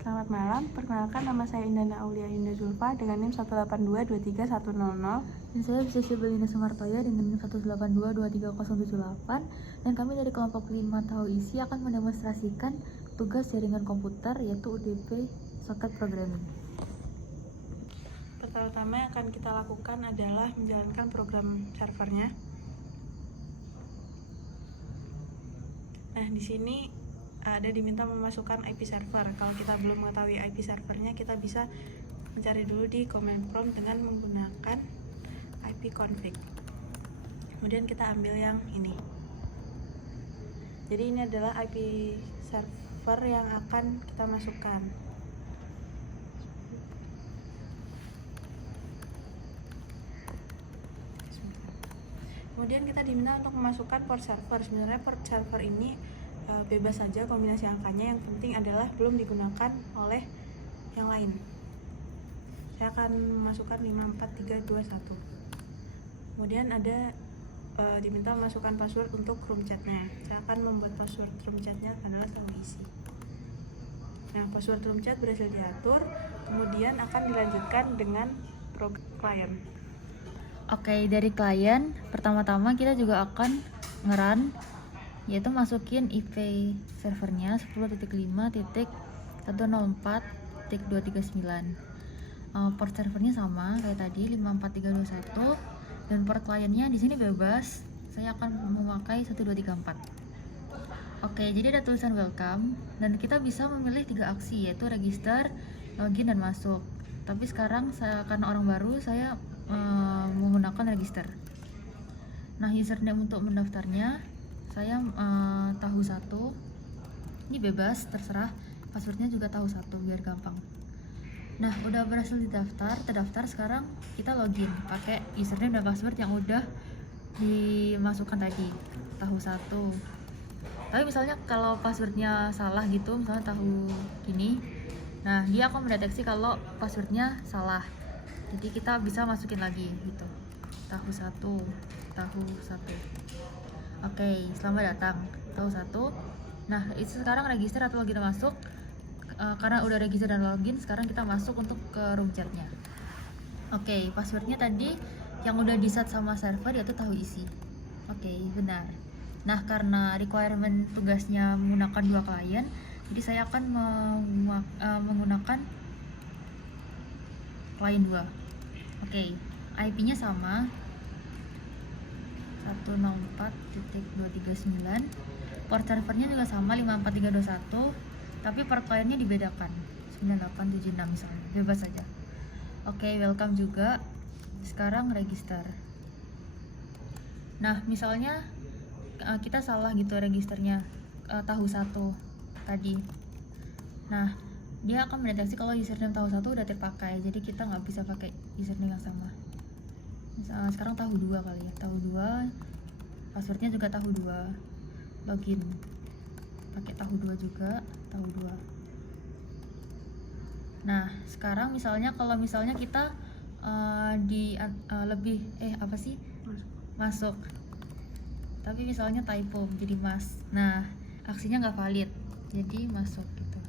Selamat malam, perkenalkan nama saya Indana Aulia Indah Zulfa dengan NIM 182231100. Dan saya Sisi Belina Sumartoya dengan NIM 182233078. Dan kami dari kelompok 5 Tahu Isi akan mendemonstrasikan tugas jaringan komputer yaitu UDP Socket Programming. Pertama-tama yang akan kita lakukan adalah menjalankan program servernya. Nah, di sini ada diminta memasukkan IP server. Kalau kita belum mengetahui IP servernya, kita bisa mencari dulu di command prompt dengan menggunakan ipconfig. Kemudian kita ambil yang ini. Jadi ini adalah IP server yang akan kita masukkan. Kemudian kita diminta untuk memasukkan port server. Sebenarnya port server ini bebas saja kombinasi angkanya, yang penting adalah belum digunakan oleh yang lain. Saya akan memasukkan 54321. Kemudian ada diminta memasukkan password untuk room chatnya. Saya akan membuat password room chatnya adalah Tahu Isi. Nah, password room chat berhasil diatur, kemudian akan dilanjutkan dengan program klien. Oke, dari klien pertama-tama kita juga akan nge-run, yaitu masukin IP servernya 10.5.104.239. Port servernya sama kayak tadi 54321, dan port kliennya di sini bebas. Saya akan memakai 1234. Oke, jadi ada tulisan welcome dan kita bisa memilih 3 aksi, yaitu register, login, dan masuk. Tapi sekarang karena orang baru, saya menggunakan register. Nah, username untuk mendaftarnya saya tahu 1. Ini bebas, terserah. Passwordnya juga tahu 1 biar gampang. Nah, udah berhasil terdaftar. Sekarang kita login pakai username dan password yang udah dimasukkan tadi, tahu 1. Tapi misalnya kalau passwordnya salah gitu, misalnya tahu gini, nah dia akan mendeteksi kalau passwordnya salah. Jadi kita bisa masukin lagi gitu, tahu 1. Oke, selamat datang tahu 1. Nah, itu sekarang register atau login masuk. Karena udah register dan login, sekarang kita masuk untuk ke room chatnya. Oke, passwordnya tadi yang udah di-set sama server yaitu Tahu Isi. Oke, benar. Nah, karena requirement tugasnya menggunakan 2 klien, jadi saya akan menggunakan klien 2. Oke, IP-nya sama 104.239. Port servernya juga sama 54321, tapi per kliennya dibedakan 9876 misalnya, bebas saja. Oke, welcome juga. Sekarang register. Nah, misalnya kita salah gitu registernya, tahu 1 tadi. Nah, dia akan mendeteksi kalau username tahu 1 udah terpakai, jadi kita nggak bisa pakai username yang sama. Sekarang tahu 2 kali ya, tahu 2, passwordnya juga tahu 2, login pakai tahu 2 juga, tahu 2. Nah, sekarang misalnya kalau misalnya kita masuk, tapi misalnya typo jadi mas, nah aksinya nggak valid, jadi masuk gitu.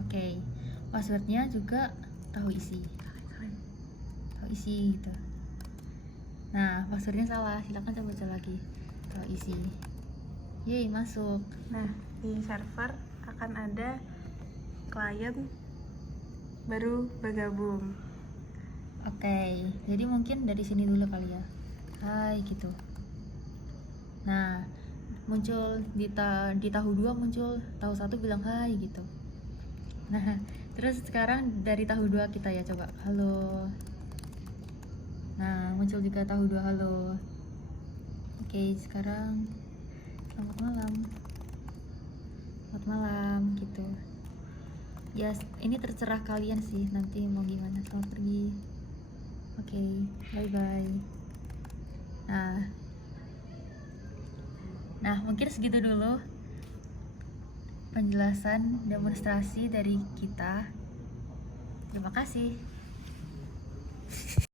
Oke, passwordnya juga tahu isi gitu. Nah, passwordnya salah, silakan coba lagi, tahu isi. Yeay, masuk. Nah, di server akan ada klien baru bergabung. Oke, jadi mungkin dari sini dulu kali ya. Hai gitu. Nah, muncul di tahu 2 muncul tahu 1 bilang hai gitu. Nah, terus sekarang dari tahu 2 kita ya coba halo. Nah, muncul juga tahu 2 halo. Oke, sekarang selamat malam gitu. Ya, ini terserah kalian sih nanti mau gimana. Selamat pergi. Oke, bye bye. Nah, mungkin segitu dulu penjelasan demonstrasi dari kita. Terima kasih.